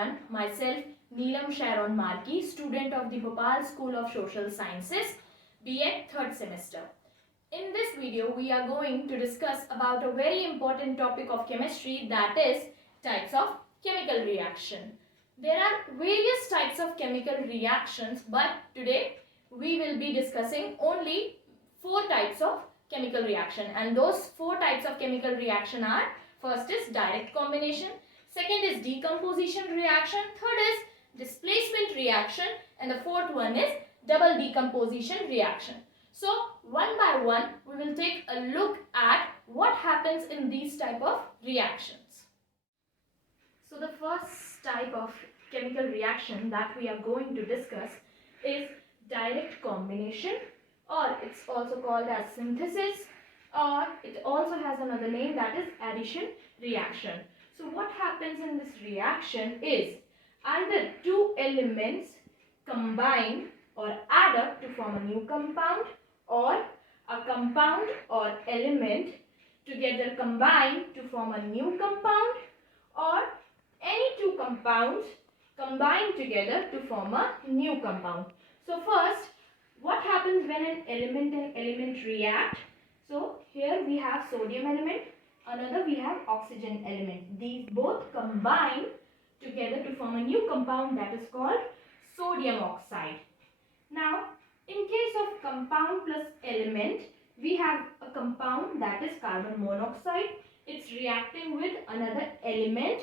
everyone. Myself Neelam Sharon Marki, student of the Bhopal School of Social Sciences, BA 3rd semester. In this video, we are going to discuss about a very important topic of chemistry, that is types of chemical reaction. There are various types of chemical reactions, but today we will be discussing only 4 types of chemical reaction, and those 4 types of chemical reaction are: first is direct combination, second is decomposition reaction, third is displacement reaction, and the fourth one is double decomposition reaction. So one by one we will take a look at what happens in these type of reactions. So the first type of chemical reaction that we are going to discuss is direct combination, or it's also called as synthesis, or it also has another name, that is addition reaction. So what happens in this reaction is either two elements combine or add up to form a new compound, or a compound or element together combine to form a new compound, or any two compounds combine together to form a new compound. So first, what happens when an element and element react? So here we have sodium element, another we have oxygen element. These both combine together to form a new compound that is called sodium oxide. Now, in case of compound plus element, we have a compound that is carbon monoxide. It's reacting with another element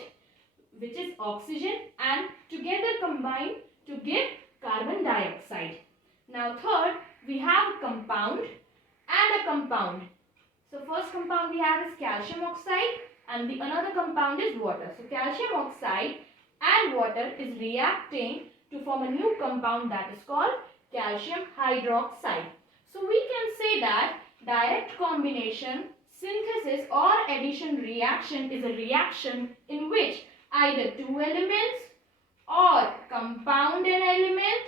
which is oxygen, and together combine to give carbon dioxide. Now third, we have compound and a compound. So first compound we have is calcium oxide, and the another compound is water. So calcium oxide and water is reacting to form a new compound that is called calcium hydroxide. So we can say that direct combination, synthesis or addition reaction is a reaction in which either two elements or compound and element,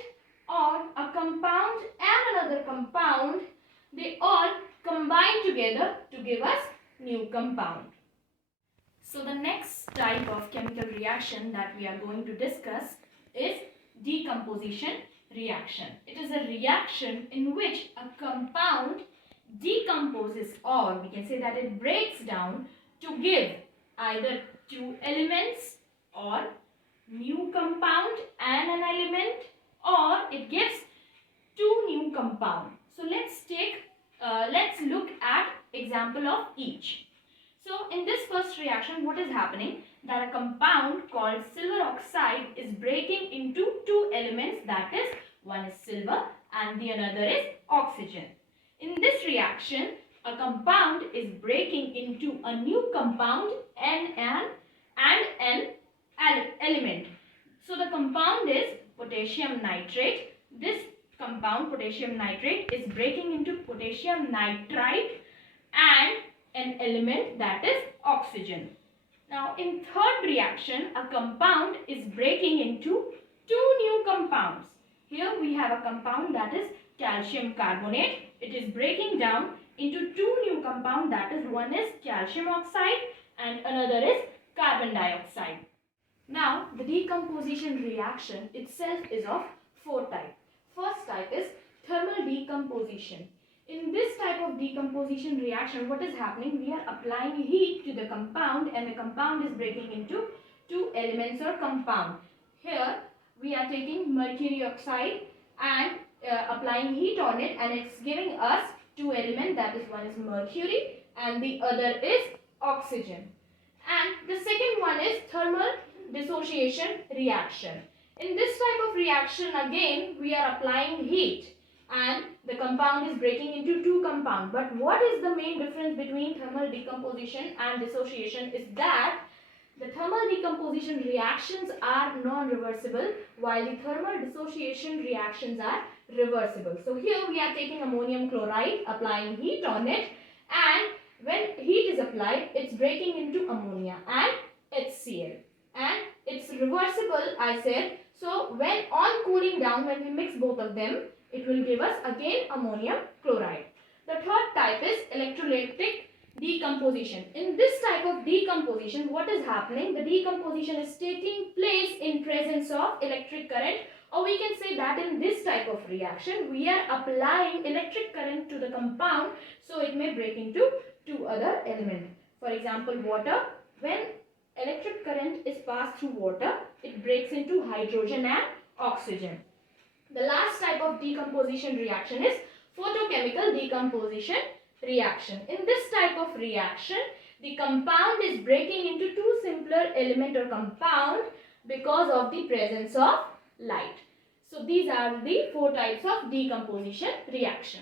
or a compound and another compound, they all combine together to give us new compound. So the next type of chemical reaction that we are going to discuss is decomposition reaction. It is a reaction in which a compound decomposes, or we can say that it breaks down to give either two elements or new compound and an element, or it gives two new compound. So let's look at example of each. So in this first reaction, what is happening, that a compound called silver oxide is breaking into two elements, that is one is silver and the another is oxygen. In this reaction, a compound is breaking into a new compound and an element. So the compound is potassium nitrate. This compound potassium nitrate is breaking into potassium nitrite and an element, that is oxygen. Now in third reaction, a compound is breaking into two new compounds. Here we have a compound that is calcium carbonate. It is breaking down into two new compounds, that is one is calcium oxide and another is carbon dioxide. Now the decomposition reaction itself is of 4 types. First type is thermal decomposition. In this type of decomposition reaction, what is happening, we are applying heat to the compound and the compound is breaking into two elements or compound. Here we are taking mercury oxide and applying heat on it, and it's giving us two elements, that is one is mercury and the other is oxygen. And the second one is thermal dissociation reaction. In this type of reaction, again we are applying heat and the compound is breaking into two compounds. But what is the main difference between thermal decomposition and dissociation is that the thermal decomposition reactions are non-reversible, while the thermal dissociation reactions are reversible. So here we are taking ammonium chloride, applying heat on it, and when heat is applied, it's breaking into ammonia and HCl. And it's reversible, I said. So when on cooling down, when we mix both of them, it will give us again ammonium chloride. The third type is electrolytic decomposition. In this type of decomposition, what is happening? The decomposition is taking place in presence of electric current, or we can say that in this type of reaction, we are applying electric current to the compound, so it may break into two other elements. For example, water. When electric current is passed through water, it breaks into hydrogen and oxygen. The last type of decomposition reaction is photochemical decomposition reaction. In this type of reaction, the compound is breaking into two simpler element or compound because of the presence of light. So these are the four types of decomposition reaction.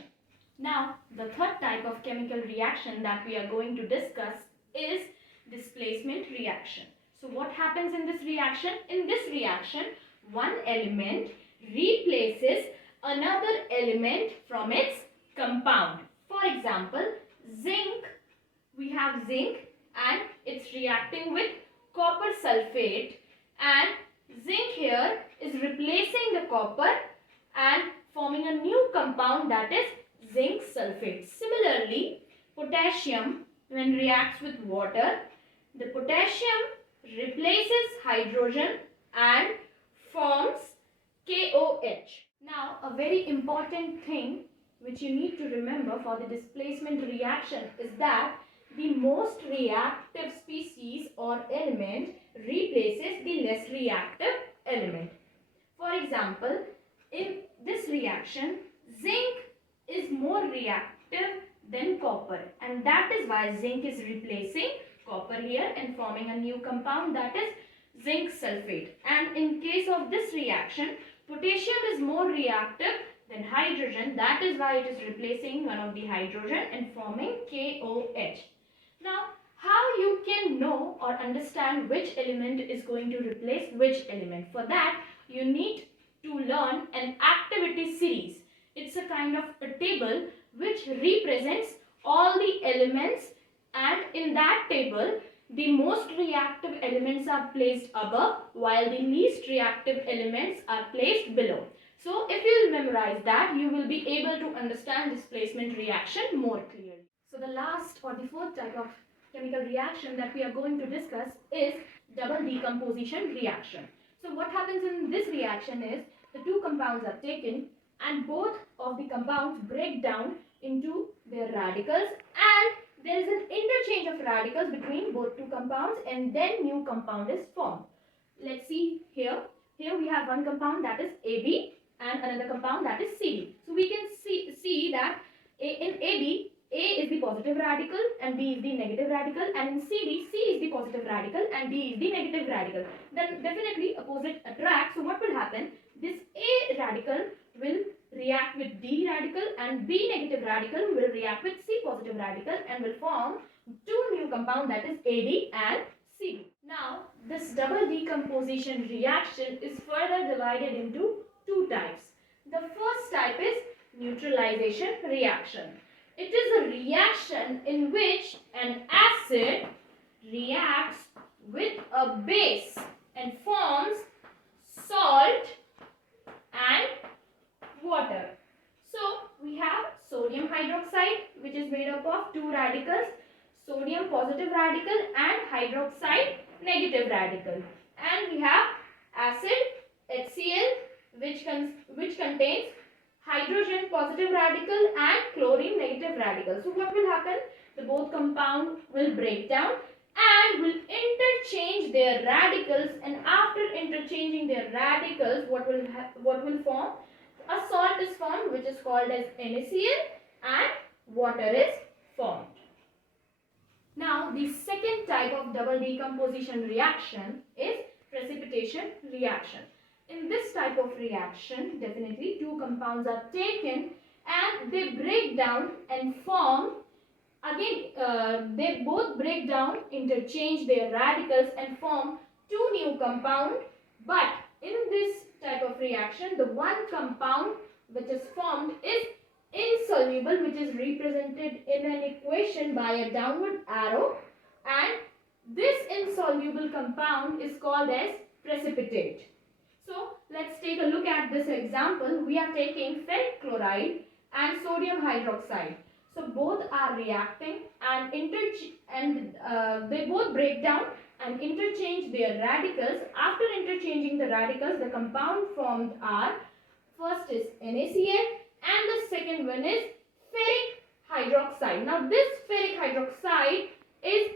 Now, the third type of chemical reaction that we are going to discuss is displacement reaction. So what happens in this reaction? In this reaction, one element replaces another element from its compound. For example, zinc, we have zinc and it's reacting with copper sulfate, and zinc here is replacing the copper and forming a new compound, that is zinc sulfate. Similarly, potassium, when reacts with water, the potassium replaces hydrogen and forms KOH. Now, a very important thing which you need to remember for the displacement reaction is that the most reactive species or element replaces the less reactive element. For example, in this reaction, zinc is more reactive than copper, and that is why zinc is replacing copper here and forming a new compound, that is zinc sulfate. And in case of this reaction, potassium is more reactive than hydrogen, that is why it is replacing one of the hydrogen and forming KOH. Now, how you can know or understand which element is going to replace which element? For that, you need to learn an activity series. It's a kind of a table which represents all the elements, and in that table, the most reactive elements are placed above while the least reactive elements are placed below. So if you will memorize that, you will be able to understand displacement reaction more clearly. So the last or the fourth type of chemical reaction that we are going to discuss is double decomposition reaction. So what happens in this reaction is the two compounds are taken and both of the compounds break down into their radicals, and there is an interchange of radicals between both two compounds, and then new compound is formed. Let's see here. Here we have one compound, that is AB, and another compound, that is CD. So we can see that in AB, A is the positive radical and B is the negative radical, and in CD, C is the positive radical and D is the negative radical. Then definitely opposite attract. So what will happen? This A radical will react with D radical and B negative radical will react with C positive radical and will form two new compounds, that is AD and CD. Now, this double decomposition reaction is further divided into two types. The first type is neutralization reaction. It is a reaction in which an acid reacts with a base and forms salt and water. So we have sodium hydroxide, which is made up of two radicals, sodium positive radical and hydroxide negative radical, and we have acid HCl, which contains hydrogen positive radical and chlorine negative radical. So what will happen? The both compound will break down and will interchange their radicals, and after interchanging their radicals, what will form? A salt is formed, which is called as NaCl, and water is formed. Now, the second type of double decomposition reaction is precipitation reaction. In this type of reaction, definitely two compounds are taken and they break down and form, again they both break down, interchange their radicals and form two new compounds. But in this type of reaction, the one compound which is formed is insoluble, which is represented in an equation by a downward arrow, and this insoluble compound is called as precipitate. So let's take a look at this example. We are taking ferric chloride and sodium hydroxide. So both are reacting and they both break down and interchange their radicals. After interchanging the radicals, the compound formed are, first is NaCl and the second one is ferric hydroxide. Now this ferric hydroxide is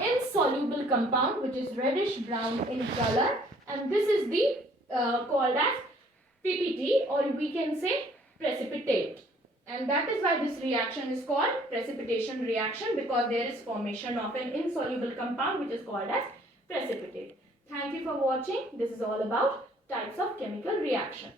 insoluble compound which is reddish brown in color, and this is the called as PPT, or we can say precipitate, and that is why this reaction is called precipitation reaction, because there is formation of an insoluble compound which is called as precipitate. Thank you for watching. This is all about types of chemical reaction.